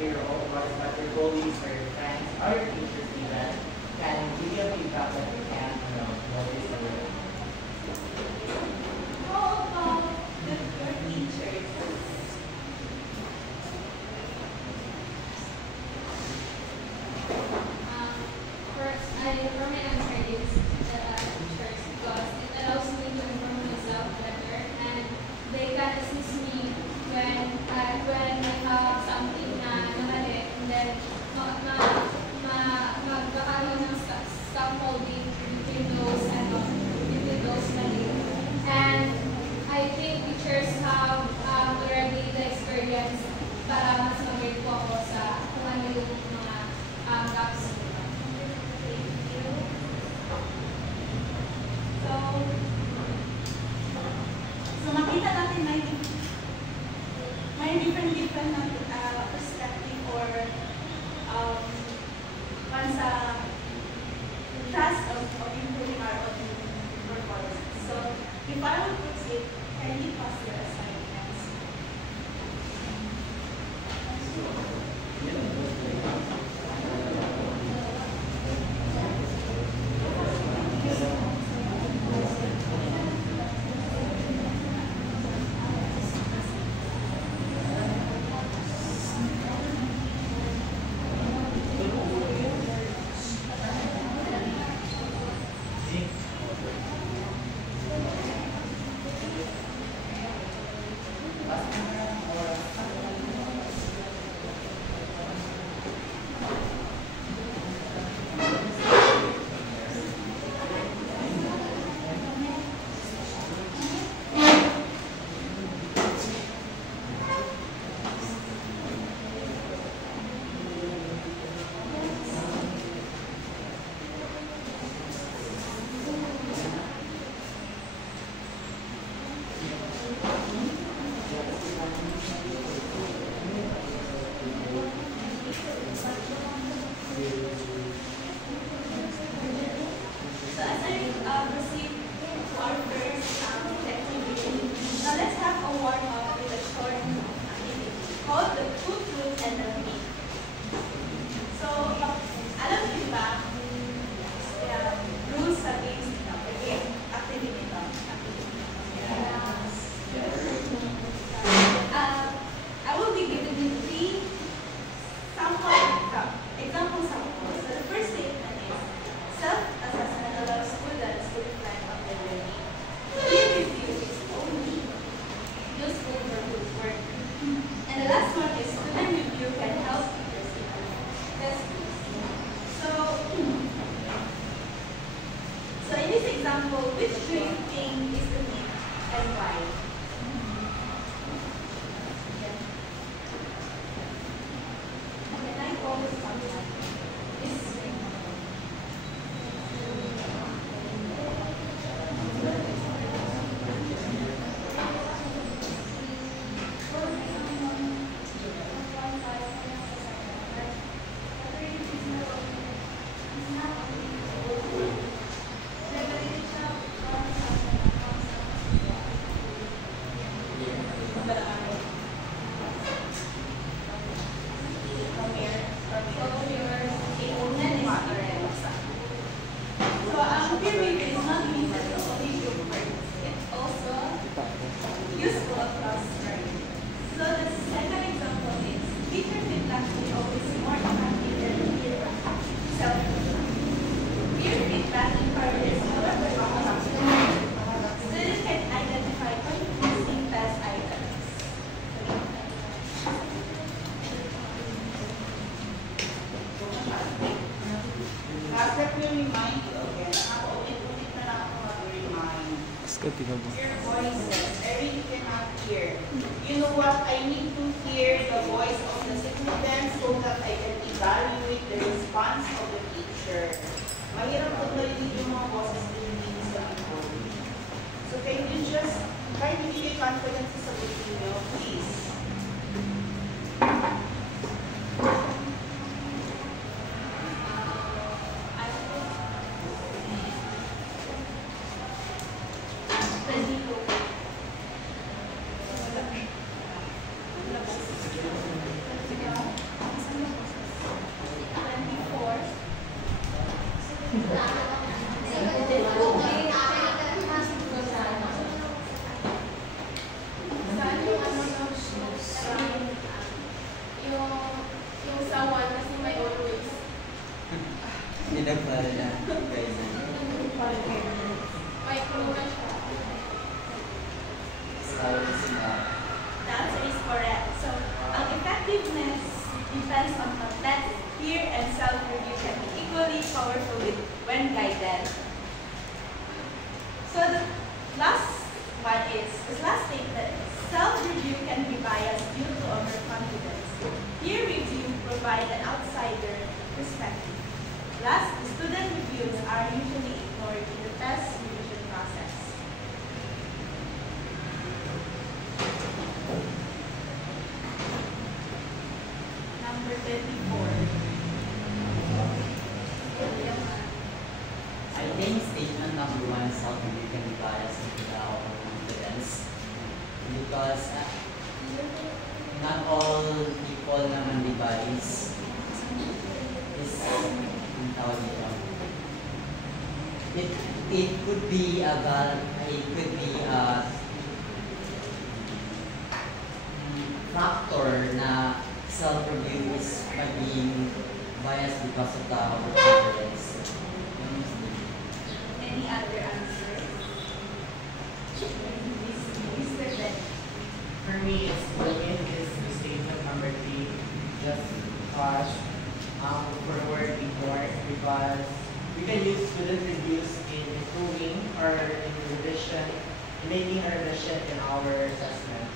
to your own course, but your colleagues or your friends or your teachers even can give you a feedback that you can, notice or How about your teachers? For my answer is teachers because it allows me to inform myself better and they can assist me when I have something na namali and then magkakaroon ng scaffolding between those mali. And I think teachers have already the experience para mas mag-guide po ako sa kung ano yung mga gaps. So makita natin may different perspective or one sa task of improving our own performance. So if I would proceed, can you pass your assignments? Which do you think is the myth and why? Can I call someone? Your voices, I really cannot hear. You know what? I need to hear the voice of the students so that I can evaluate the response of the teacher. Mahirap kung narinig yung mga boses din dito sa people. So can you just try to give me confidence sa sagutin niyo, please? Saan yung ano no? Yung sawan kasi may always. Pinagpala na, guys. May clue na siya. Tapos, The answer is correct. So, ang effectiveness depends on context, fear, and self-review can be equally powerful when guided. So, the last one is, this last statement, self-review can be biased due to overconfidence. Peer review provides an outsider perspective. Last, the student reviews are usually ignored in the test revision process. Number 24. I think statement number one, self-review can be biased into the confidence because not all people naman di ba is ang tawag dito. It could be a factor na self-review is being biased because of the confidence. Any other answers? Mr. Ben. For me, it's brilliant is the statement number 3, just because forward before, because we can use student reviews in improving or in revision, in making a revision in our assessment.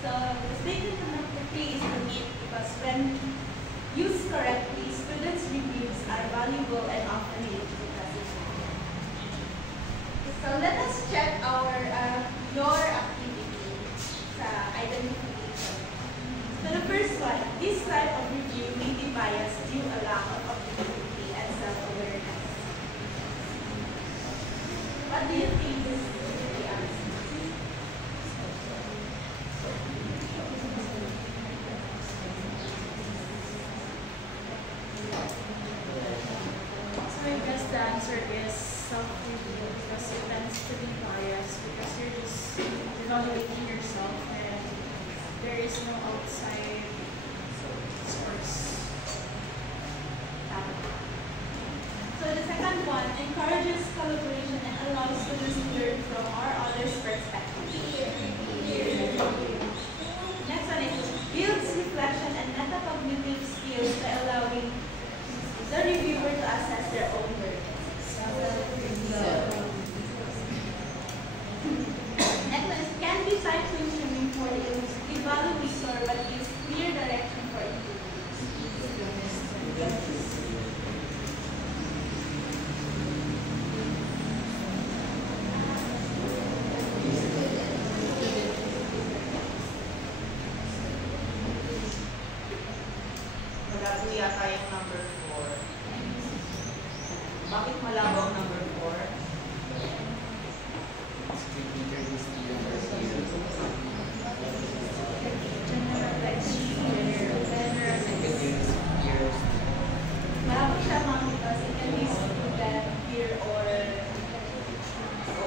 So the statement number 3 is unique because when used correctly, students' reviews are valuable and often used to classify. So let us check our your activity sa identification. So the first one, this type of review may be biased due a lack of objectivity and self-awareness. What do you think this really answers? So I guess the answer is self-review because it tends to be biased because you're just evaluating yourself and there is no outside source. So the second one encourages collaboration and allows students to learn from our others' perspective. Next one is builds reflection and metacognitive skills by allowing the reviewer to assess their own work. Next one is can be time consuming for the evaluator but gives clear direction for improvement. Wala po yata yung number 4. Bakit malabo ang number 4? Malabo siya ma'am because it can be student, peer, or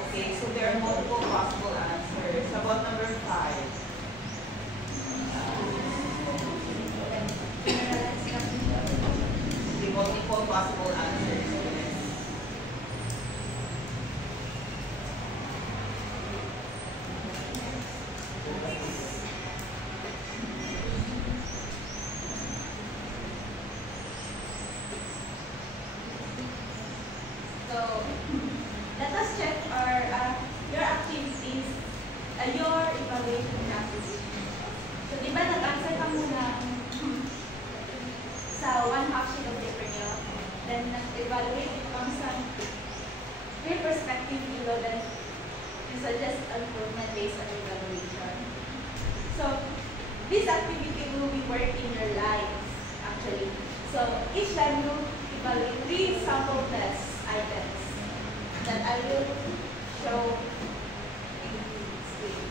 Okay, so there are multiple possible answers. About number 5. The multiple possible answers. so let us check our your activities, your evaluation classes. So di ba nag-answer ka muna sa one half sheet of paper niyo, then nag-evaluate it comes sa your perspective below, then you suggest improvement based on evaluation. So this activity will be work in your lives actually. So each time you evaluate 3 sample test items that I will show in the screen.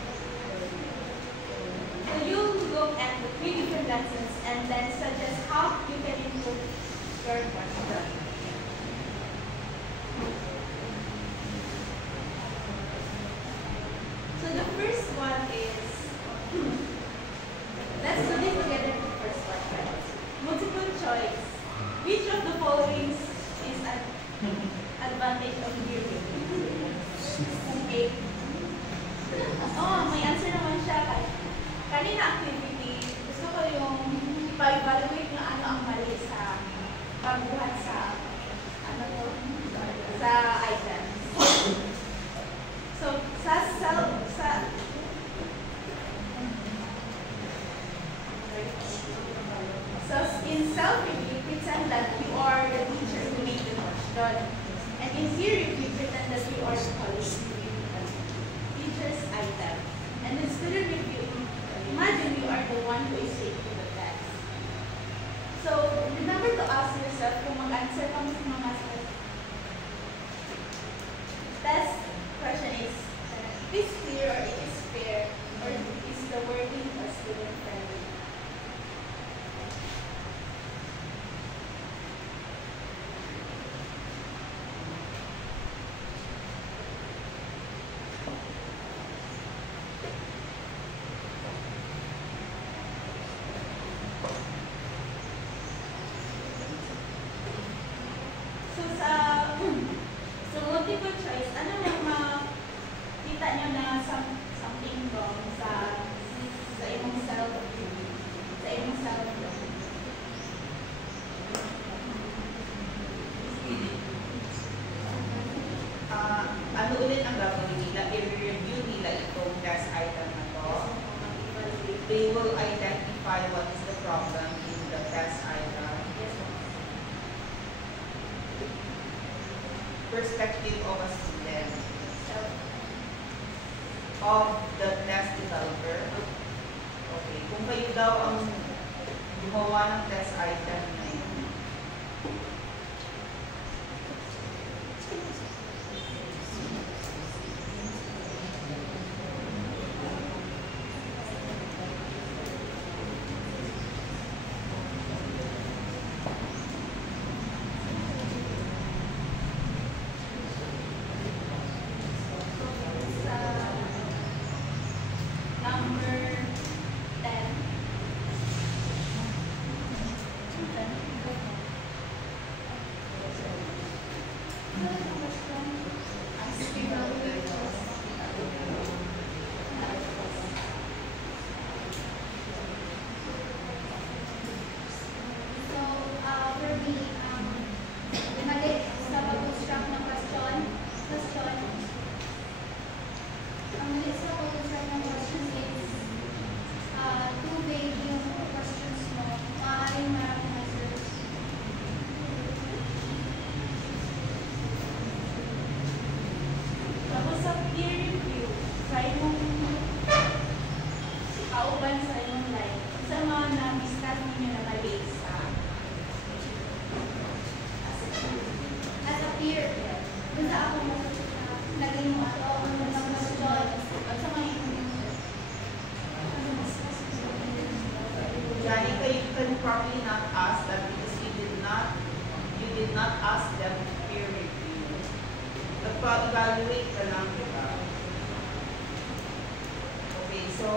So you look at the 3 different lessons and then suggest how you can improve your question. So the first one is, let's do this together. The first one, guys. Multiple choice. Which of the following is an advantage of hearing? Okay. Oh, may answer naman siya. Kanina activity, gusto ko yung ipa-evaluate nyo ano ang mali sa pagbuhat sa ano to, sa items. So, in self-review, pretend that you are the teacher who made the question. And in peer review, pretend that you are the colleague who made the teacher's item. And in student review, imagine you are the one who is taking the test. So, remember to ask yourself kung mag-answer ka mo sa mga test question is clear or it is fair, or is the wording or student friendly? So multiple choice, ano yung makita nyo na something wrong sa imong self? Sa imong self? Ano ulit ang gagawin nila? I-review nila itong test item na to. They will identify what is the problem in the test item. Perspective of a student, of the test developer. Okay, kung kayo daw ang gumawa ng test item na yun. Number 10. Tapos sa peer review, try mong kauban sa inyong life. Sa mga na-discuss ninyo na mali sa As a peer, kung sa ako naging mo ato, ang mga question, at sa mga Janica, you can probably not ask that because you did not ask them to peer review. Nagpa-evaluate ka lang, di ba? Okay, so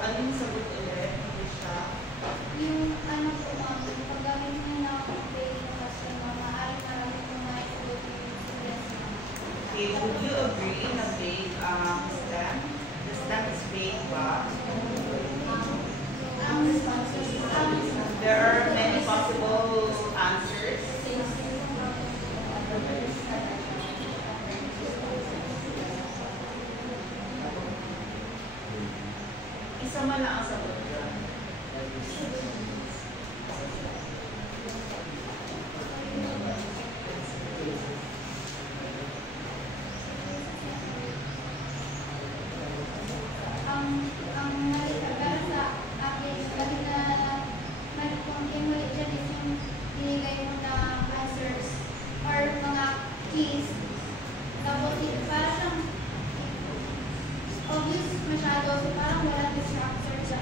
ano yung sagot ulit? Hindi siya. yung ano po ma'am, pag gamit mo na ako ng question, maaaring marami po mga isugot yung students ma'am. Okay, would you agree na vague STEM? The STEM is vague ba? Ang responses, There are many possible answers. Isa man lang ang sagot dyan. ang nalitagal sa akin, kasi na nag-continue dyan is yung binigay mo na answers or mga keys. Tapos parang siyang obvious masyado, so parang walang distractor sa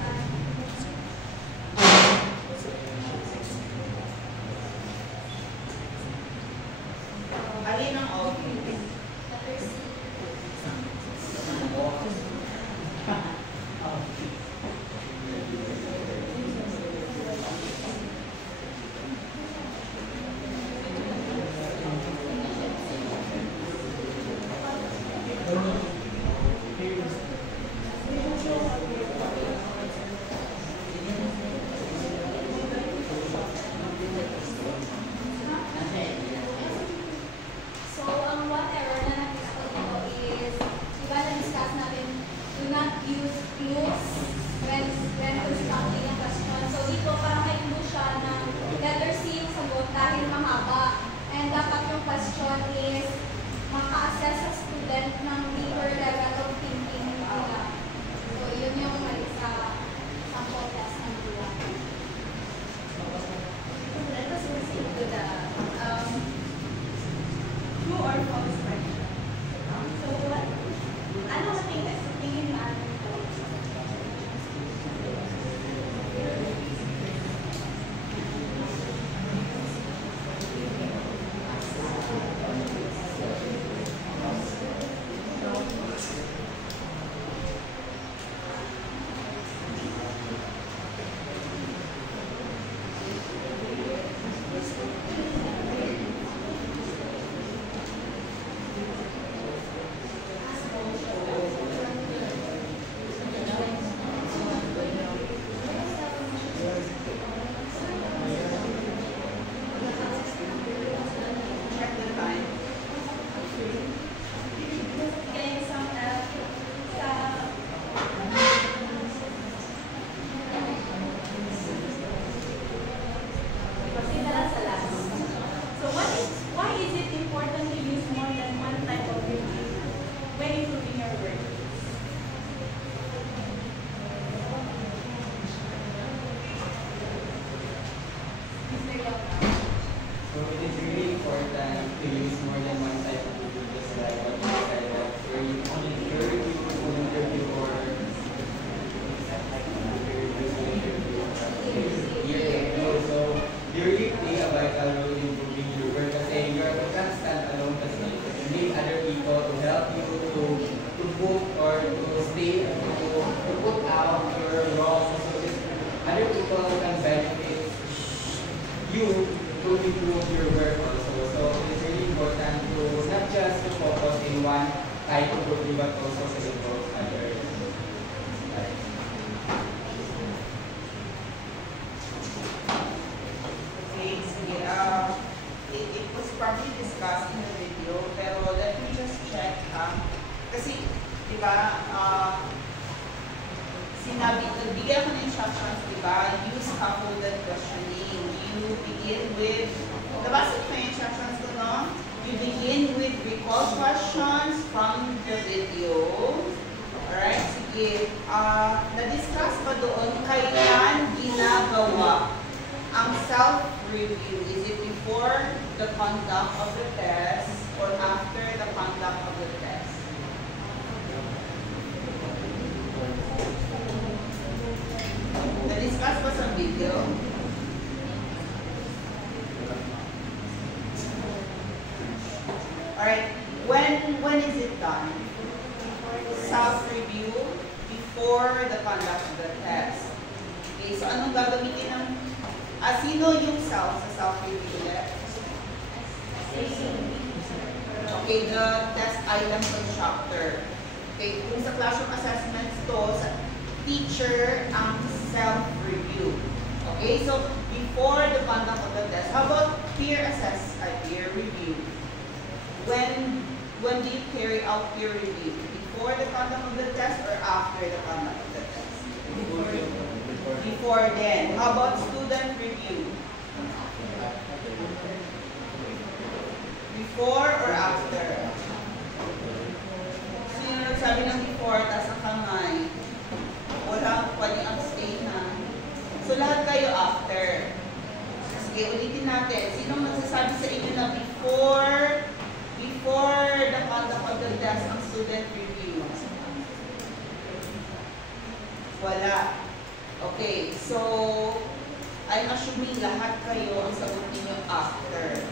clues when constructing a question. So dito parang may clue siya na letter C yung sagot dahil mahaba. And dapat yung question is maka-assess sa student ng deeper level of thinking nila. So yun yung may sa sample test ng nila. Let us proceed to the true or false question. So what? Ano sa tingin na ano? Check the time. Okay, so sa proceed na lang sa last. So why is it important to use more than one type of review when improving your work? Mr. Yota. So it is really important to use more than one type of review, just like what you said, that where you only peer review, interview, or year review. So you really play a vital role in improving your work kasi you're not stand alone kasi you need other people to help you to put or to stay to put out your wrongs. So this, other people can benefit you to improve your work also. So it's really important to not just to focus in one type of review but also to involve others. Okay, sige. It was probably discussed in the video, pero let me just check. Kasi, di ba, nagbigay ako ng instructions, di ba? Use scaffolded questioning. You begin with, nabasa niyo yung instructions ko, no? You begin with recall questions from the video. Alright, sige. Na-discuss pa doon, kailan ginagawa ang self-review? Is it before the conduct of the test or after the conduct of the test? Na-discuss pa sa video? Alright, when is it done? Self-review before the conduct of the test. Okay, so anong gagamitin ng sino yung self sa self-review ulit? Okay, the test item constructor. Okay, kung sa classroom assessments to, sa teacher ang self-review. Okay, so before the conduct of the test, how about peer review? When do you carry out peer review? Before the conduct of the test or after the conduct of the test? Before then. How about student review? Before or after? Sino nagsabi ng before, taas ang kamay? Wala, pwedeng abstain na. So lahat kayo after. Sige, ulitin natin. Sino magsasabi sa inyo na before the conduct of the test ang student review? Wala. Okay, so I'm assuming lahat kayo ang sagot niyo after.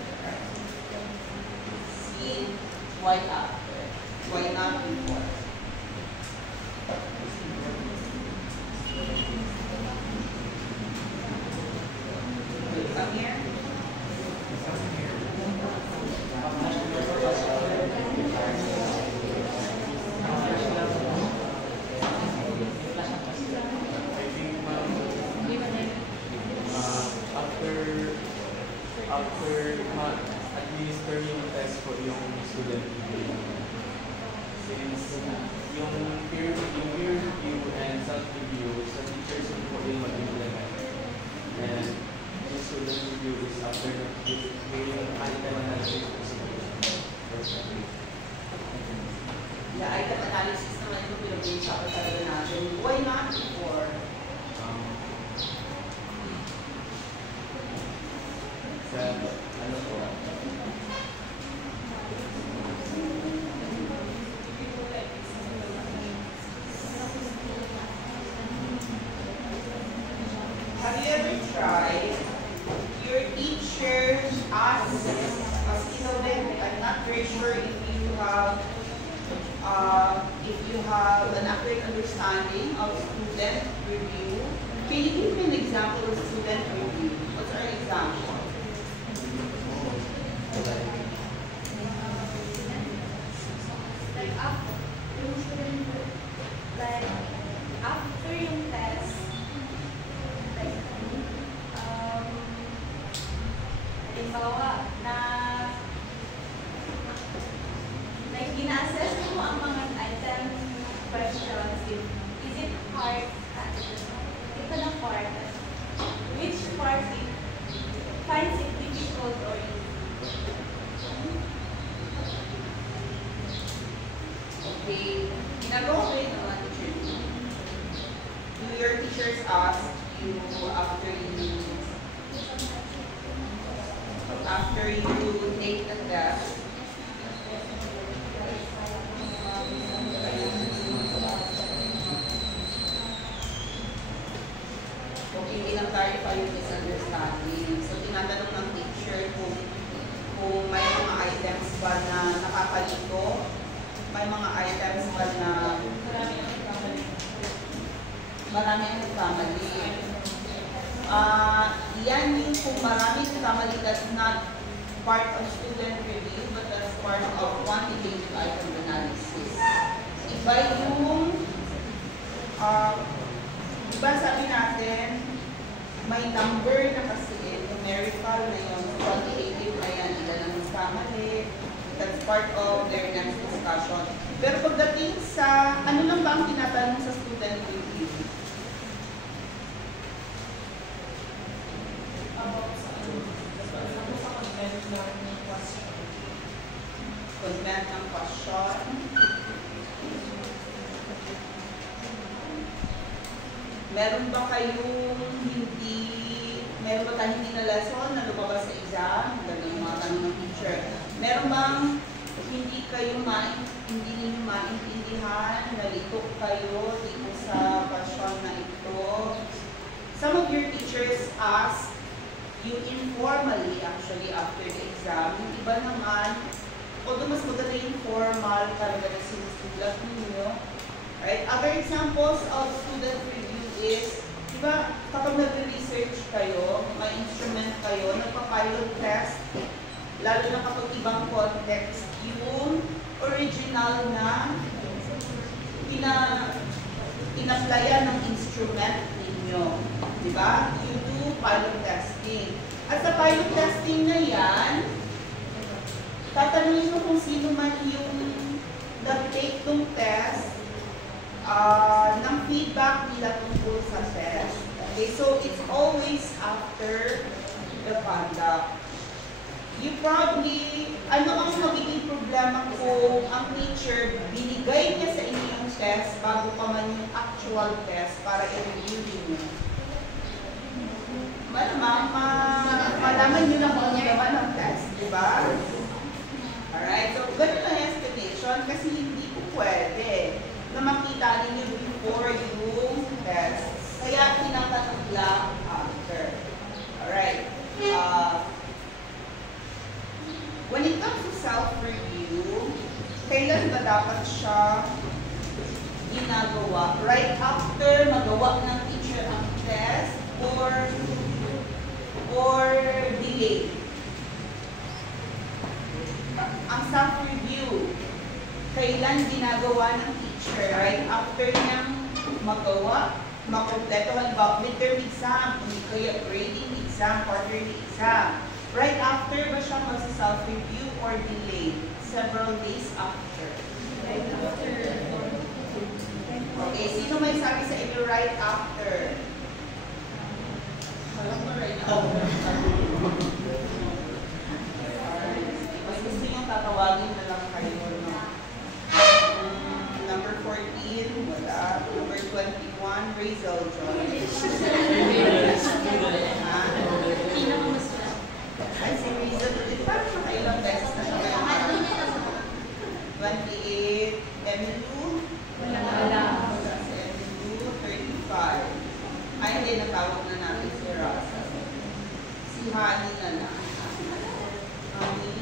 See, why after? Why not before? Come here. after administering yung test po yung student review. Since yung peer review and Have you ever tried your teacher asks a student, I'm not very sure if you have an accurate understanding of student review. Can you give me an example of student review? What's our example? After yung test, halimbawa na gina-assess mo ang mga item questions, is it hard? Ito na part. Which part finds it difficult or easy? Okay, ginagawa ko yun naman, teacher. Do your teachers ask you after you take the test? Okay, kinang-clarify yung misunderstanding. So, tinatanong ng teacher kung may mga items ba na nakakalito, may mga items ba na marami ang nagkamali. Yan yung kung marami ang nagkamali, that's not part of student review, but that's part of quantitative item analysis. Iba yung, diba sabi natin, may number na kasi, numerical na yung quantitative na yan, ilan ang nagkamali. That's part of their next discussion. Pero pagdating sa, ano lang ba ang tinatanong sa student review? Content ng question. Meron ba tayong hindi na lesson na lumabas sa exam? Ganun yung mga tanong ng teacher. Meron bang hindi ninyo maintindihan, nalito kayo dito sa question na ito? Some of your teachers ask you informally actually after the exam. Yung iba naman, although mas maganda yung formal talaga na sinusulat ninyo. Right? Other examples of student review is, di ba, kapag nag-research kayo, may instrument kayo, nagpa-pilot test, lalo na kapag ibang context, yung original na in-applyan ng instrument ninyo. Di ba? You do pilot testing. At sa pilot testing na yan, tatanungin mo kung sino man yung nag-take ng test ng feedback nila tungkol sa test. Okay, so it's always after the conduct. You probably, ano ang magiging problema kung ang teacher binigay niya sa inyo yung test bago pa man yung actual test para i-review niyo? Malamang malaman nyo na kung ano naman ang test, di ba? Alright, so ganun lang yung estimation kasi hindi po pwede na makita ninyo before yung test. Kaya tinatanong lang after. Alright. When it comes to self-review, kailan ba dapat siya ginagawa? Right after magawa ng teacher ang test or delay? Ang self-review, kailan ginagawa ng teacher? Right after niyang magawa, makompleto, halimbawa midterm exam, kaya grading exam, quarterly exam. Right after ba siya magsa-self-review or delay? Several days after. Right after. Okay, sino may sabi sa inyo right after? Alam mo right after. Mas gusto nyo tatawagin na lang kayo, no? Number 14, wala. Number 21, Rizal John. Ay, si Rizal, parang nakailang beses na siya ngayon. 28, Emilu? Wala. Si Emilu, 35. I hindi, natawag na natin si Russell. Si Honey na lang. Honey.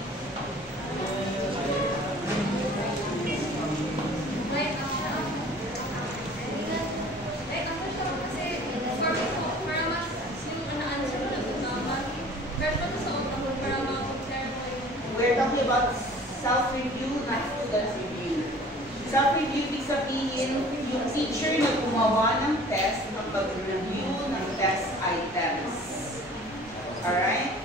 We're talking about self-review, not student review. Self-review, ibig sabihin, yung teacher na gumawa ng test, mag-review ng test items. Alright?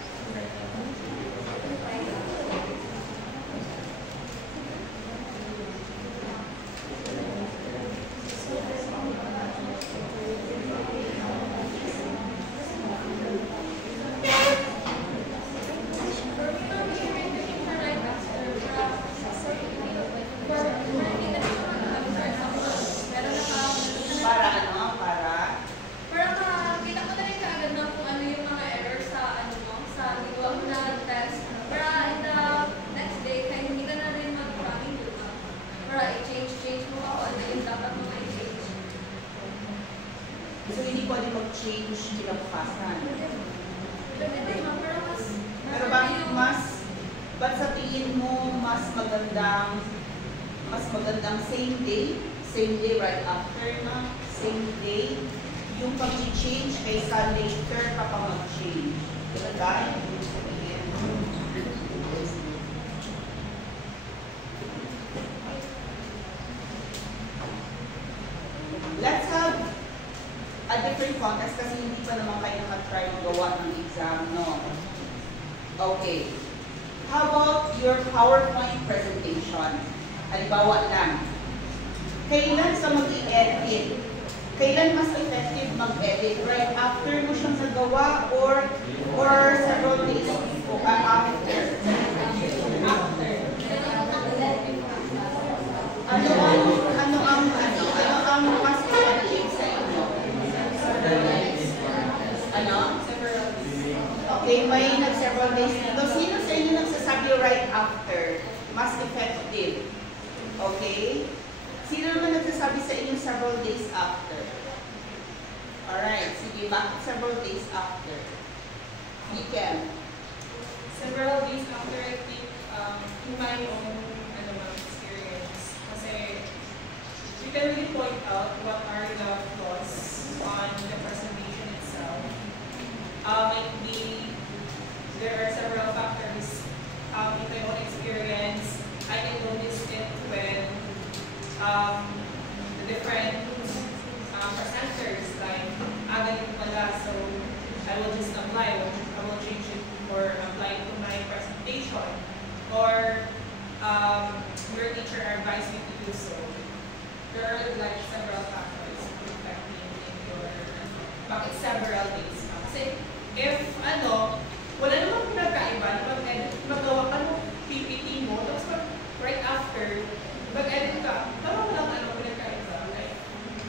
Para ano? Para? Para makita ko na rin kaagad na kung ano yung mga errors sa ano mo, sa ginawa mo na test. Para in the next day, kahit hindi ka na rin mag-maraming luma. Para i-change mo ako ano yung dapat mo i-change. So, hindi pwede mag-change kinabukasan. Depende mo, pero Pero bakit ba't sa tingin mo mas magandang same day right after na, same day, yung pag-change kaysa later ka pa mag-change. Diba dahil? Let's have a different contest kasi hindi pa naman kayo nakatry magawa ng exam, no? Okay. How about your PowerPoint presentation? Halimbawa lang, kailan sa mag-i-edit? Kailan mas effective mag-edit? Right after mo siyang nagawa or several days before, after? Ano ang mas effective sa inyo? Ano? Okay, may nag-several days dito. Sino sa inyo nagsasabi right after? Mas effective. Okay? Sino naman nagsasabi sa inyo several days after? Alright, sige, bakit several days after? You can. Several days after, I think, in my own experience, kasi you can really point out what are the flaws on the presentation itself. Might be, there are several factors. In my own experience, I can notice it when the different presenters, like, ganito pala, so I will just apply, I will change it or apply to my presentation. Or your teacher advised me to do so. There are like several factors affecting in your, bakit several days. Kasi if wala namang pinagkaiba, magawa ka ng PPT mo, tapos right after, mag-edit ka, parang walang pinagkaiba. Like,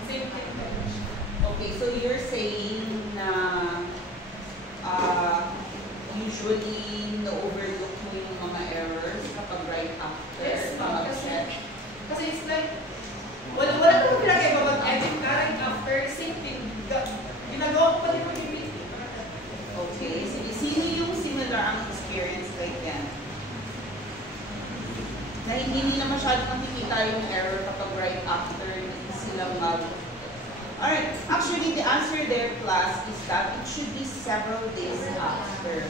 same thing din. Okay, so you're saying na usually na-overlook mo yung mga errors kapag right after? Yes, mag-check? kasi it's like, wala namang pinagkaiba, mag-edit ka right after, same thing. Ginagawa ko pa din yung PPT. Okay, sige. Sino yung similar ang experience like yan? Na hindi nila masyadong nakikita yung error kapag right after silang Alright, actually the answer there, class, is that it should be several days after.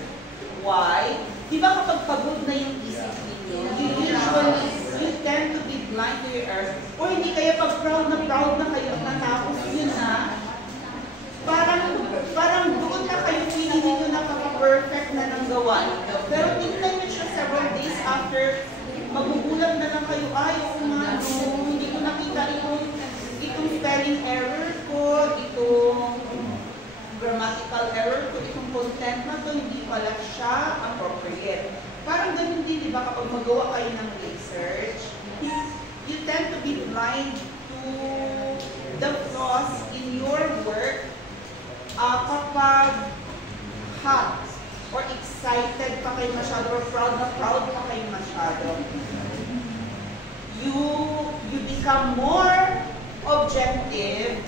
Why? Di ba kapag pagod na yung isip ninyo, you tend to be blind to your errors. O hindi kaya pag proud na kayo, natapos yun na, parang doon na kayo feeling nyo nakaka-perfect na ng gawa nito. Pero tingnan nyo siya several days after, magugulat na lang kayo, hindi ko nakita itong spelling error ko, itong grammatical error ko, itong content na to, hindi pala siya appropriate. Parang ganun din, di ba, kapag magawa kayo ng research, you tend to be blind to the flaws in your work kapag hot or excited pa kayo masyado or proud pa kayo masyado. You become more objective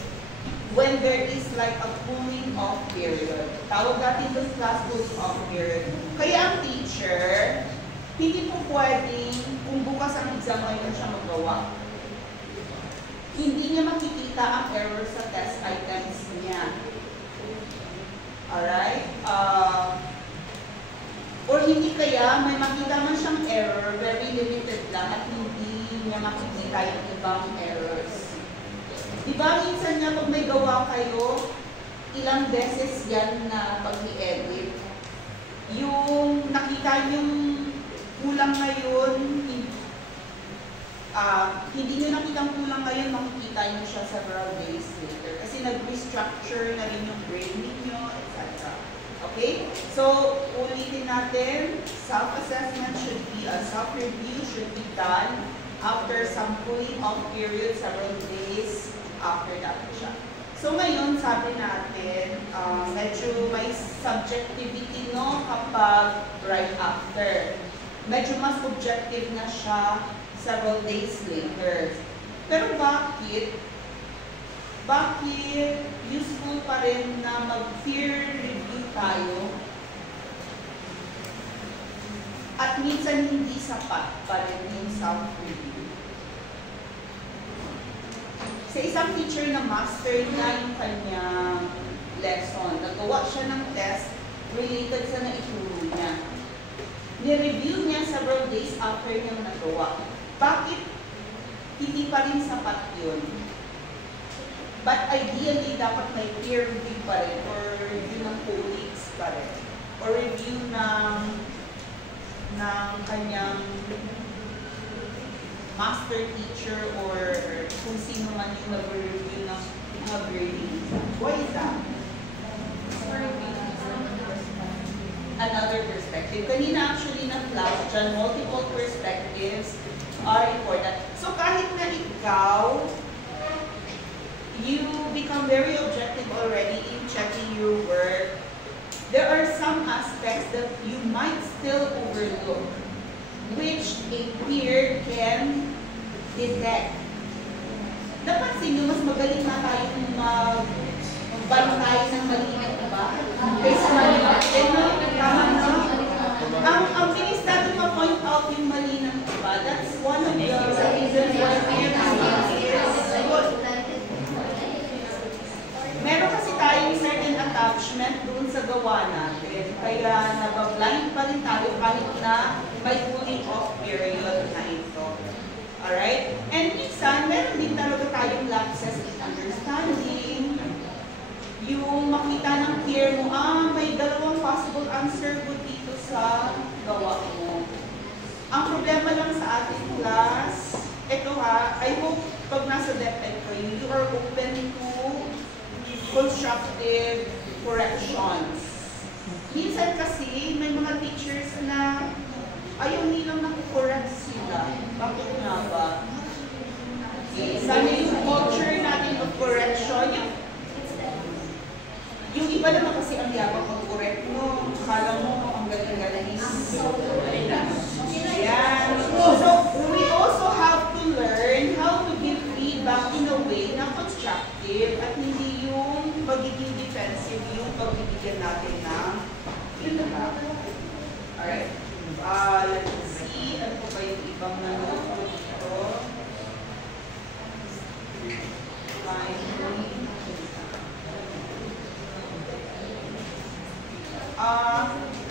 when there is like a cooling off period. Tawag natin this class cooling off period. Kaya ang teacher, hindi po pwedeng kung bukas ang exam ngayon siya magawa. Hindi niya makikita ang error sa test items niya. Alright? Or hindi kaya may makita man siyang error, very limited lang at hindi niya makikita yung ibang errors. Diba minsan nga pag may gawa kayo, ilang beses yan na pag-i-edit. Yung nakita yung kulang ngayon, hindi nyo nakitang kulang ngayon, makikita nyo siya several days later. Kasi nag-restructure na rin yung brain ninyo, etc. Okay? So, ulitin natin, self-assessment should be, self-review should be done after some cooling off period, several days after that siya. So, ngayon, sabi natin, medyo may subjectivity, no, kapag right after. Medyo mas objective na siya several days later. Pero bakit useful pa rin na mag-peer review tayo at minsan hindi sapat pa rin yung self-review? Sa isang teacher na master na yung kanyang lesson, nagawa siya ng test related sa naituro niya. Ni-review niya several days after niya nagawa. Bakit hindi pa rin sapat yun? But ideally, dapat may peer review pa rin or review ng colleagues pa rin. Or review ng kanyang master teacher or kung sino man yung nag-review ng mga grading. Why is that? Another perspective. Kanina actually na class dyan, multiple perspectives are important. So kahit na ikaw, you become very objective already in checking your work, there are some aspects that you might still overlook, which a peer can detect. Napansin nyo, mas magaling na tayong magbantay ng mali, diba? Kaysa mali natin, tama na? Ang bilis natin ma-point out yung mali ng iba, that's one of the reasons why peer review is good. Meron kasi tayong certain attachment doon sa gawa natin, kaya nabablind pa rin tayo kahit na may cooling off period na ito. Alright? And minsan, meron din talaga tayong lapses in understanding. Yung makita ng peer mo, may dalawang possible answer ko dito sa gawa mo. Ang problema lang sa ating class, ito I hope pag nasa DepEd kayo, you are open to constructive corrections. Minsan kasi, may mga teachers na ayaw nilang nakukorrect sila. Bakit nga ba? Sana yung culture natin of correction, yung iba naman kasi ang yabang mag-correct mo. Akala mo, ang galing-galing. Yan. So, we also have to learn how to give feedback in a way na constructive at hindi yung pagiging defensive yung pagbibigyan natin ng feedback. Alright. Let's see. Ano po ba yung ibang nanood ko dito?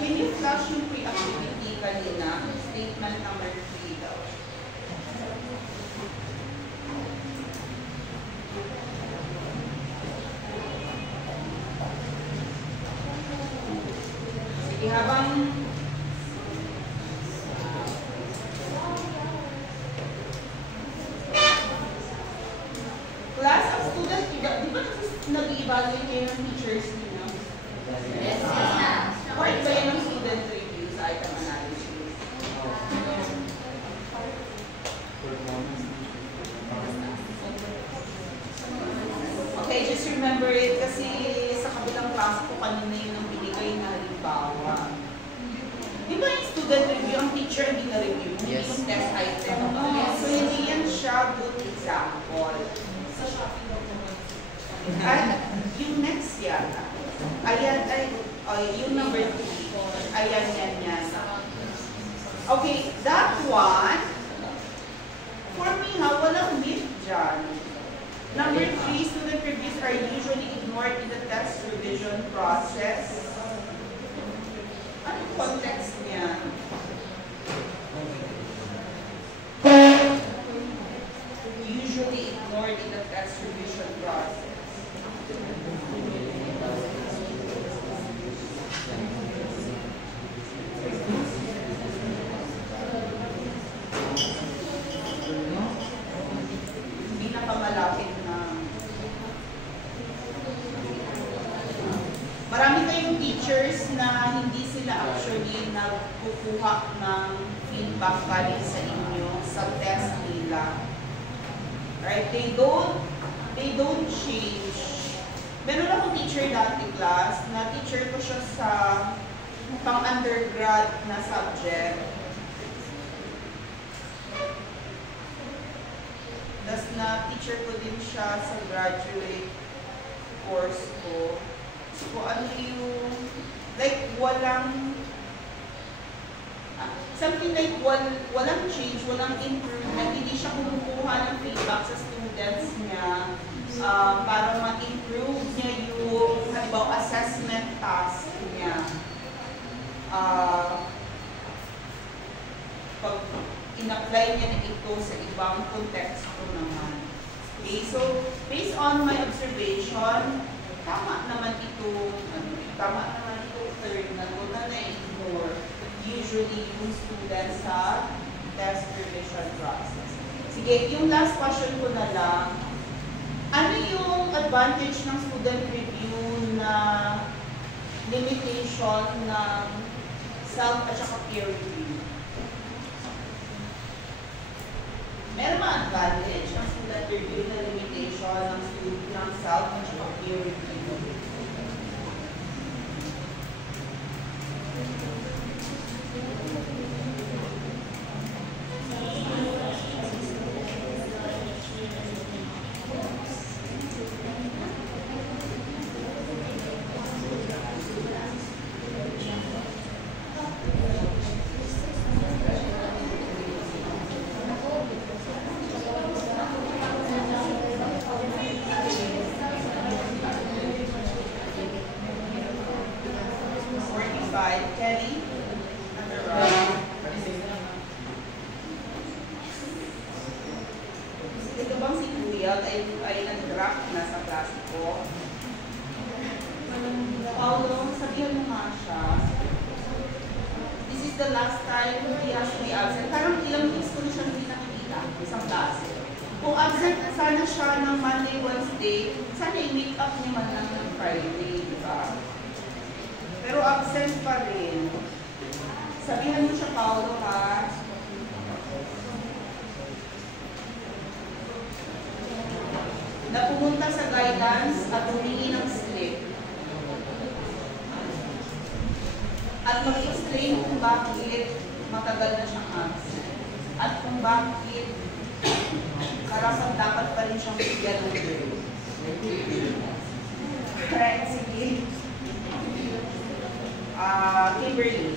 Can you flash yung pre-activity kanina? Statement number 3 daw. Sige, habang class of students, di ba nag-evaluate kayo ng teachers niyo? Yes. Part ba yan ng student reviews, item analysis? Okay, just remember it kasi sa kabilang class ko kanina yun ang binigay na halimbawa. Di ba yung student review, ang teacher hindi na-review, hindi yung test item. So hindi yan siya good example. Sa Shopee documents. Yung next yata. Ayan, yung number 3. Ayan, yan. Okay, that one, for me walang myth dyan. Number 3, student reviews are usually ignored in the test revision process. Anong context niya? Usually ignored in the test revision process. Pinakamalapit na. Marami kayong teachers na hindi sila actually nagkukuha ng feedback galing sa inyo sa test nila. Right? They don't change. Meron akong teacher dati class, na teacher ko siya sa pang-undergrad na subject. Tapos na teacher ko din siya sa graduate course ko. So ano yung, like walang, something like walang change, walang improvement, hindi siya kumukuha ng feedback sa students niya para ma-improve niya yung, halimbawa, assessment task niya. Pag in-apply niya na ito sa ibang konteksto naman. Okay, so based on my observation, tama naman itong third na ito na na-ignore usually yung students sa test revision process. Sige, yung last question ko na lang, ano yung advantage ng student review na limitation ng self at saka peer review? Meron ba advantage ng student review na limitation ng self at saka peer review? Kelly, ito bang si Kuya ay nag-drop na sa klase ko? Paulo, sabihan mo nga siya. This is the last time he has to be absent. Parang ilang weeks ko na siya hindi nakikita sa klase. Kung absent na sana siya ng Monday, Wednesday, sana i-make up niya man lang ng Friday, di ba? Pero absent pa rin. Sabihan mo siya, Paulo, ha? Na pumunta sa guidance at humingi ng slip. At mag-explain kung bakit matagal na siyang absent. At kung bakit karapat dapat pa rin siyang bigyan ng grade. Right, sige. Kimberly.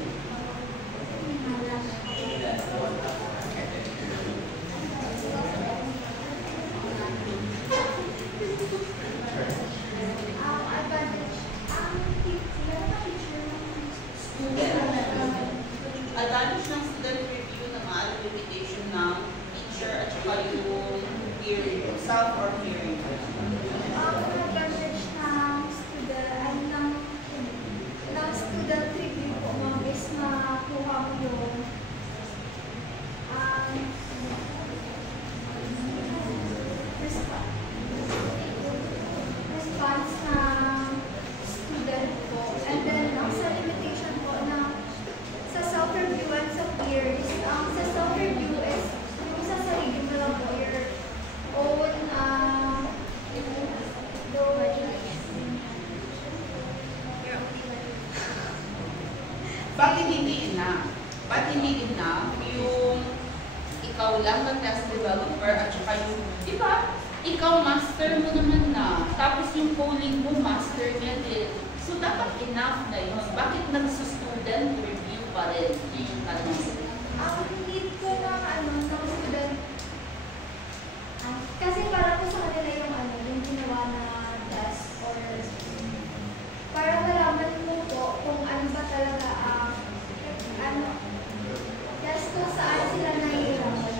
Advantage ng student review na maalam limitation ng teacher at saka yung peer review, self or peer review. Advantage ng student review po ma'am is makuha mo yung response ng student po. And then, ang sa limitation po na sa self-review at sa peers, sa self-review is yung sa sarili mo lang po, your own Bakit hindi enough? Bakit hindi enough yung ikaw lang na test developer at saka yung, di ba? ikaw master mo naman na. Tapos yung polling mo, master niya din. So dapat enough na yun. Bakit nagsa-student review pa rin? Yun yung tanong. Hindi ko na ng student. Kasi para po sa kanila yung ginawa na test or para malaman mo po kung ano ba talaga test kung saan sila nahihirapan.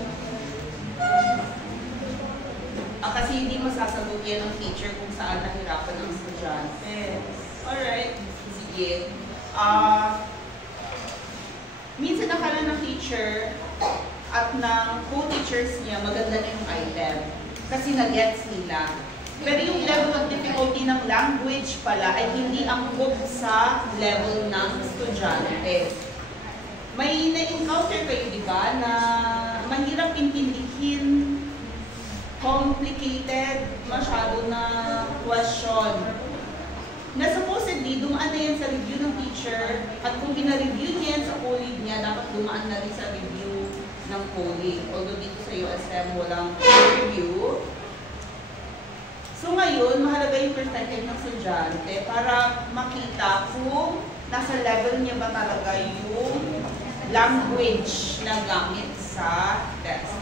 Kasi hindi masasagot yan ng teacher kung saan nahirapan ng estudyante. Alright, sige. Minsan nakala ng teacher at ng co-teachers niya, maganda na yung item. Kasi na-gets nila. Pero yung level of difficulty ng language pala ay hindi angkop sa level ng estudyante. May na-encounter kayo, di ba, na mahirap intindihin, complicated, masyado na question. Na supposedly, dumaan na yan sa review ng teacher, at kung pina-review niya yan sa colleague niya, dapat dumaan na rin sa review ng colleague. Although dito sa USM, walang review. So ngayon, mahalaga yung perspective ng estudyante para makita kung nasa level niya ba talaga yung language na gamit sa test.